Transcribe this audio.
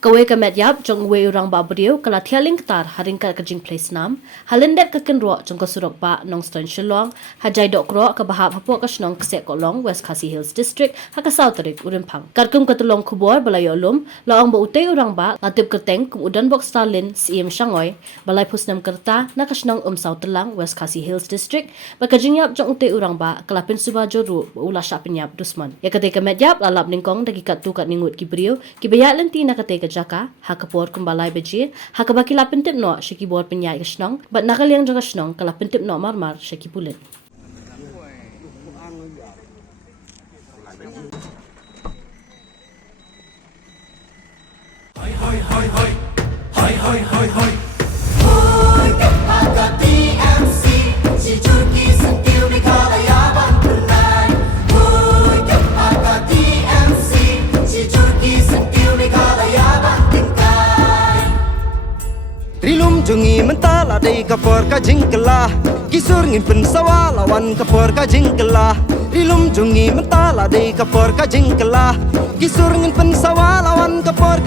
Kawai kamet yap jong wei urang ba beriu kala thialing ketar haring ka kajing place nam halendet ka kenro jong ko surok ba nong ston shillong hajai dok ro ka bahap hapo ka snong kse ko long West Khasi Hills District ha ka South Tarik Urimpang karkum ka tulong khubor balayo lum laong ba utei urang ba latip keteng kum udan bok Stalin CM Shangoy balai pusnam kerta na ka snong South Telang West Khasi Hills District ba kajing yap jong utei urang ba kelapin subajo ru ula sya penyap dusman ya kate kamet yap lalap ningkong dagi kat tu kat ningut ki beriu ki bayat lenti na kate jaka hakapor kumbalai beji hakabaki la pentip no shiki bor penyai kasnong bat nakaliang jaga snong kala pentip no marmar shiki pulit hoi hoi hoi hoi hoi hoi hoi hoi Rilum jungi mentala dei kapor ka jingkela kisur ngin pen sawa lawan kapor ka jingkela Rilum jungi mentala dei kapor ka jingkela kisur ngin pen sawa lawan kapor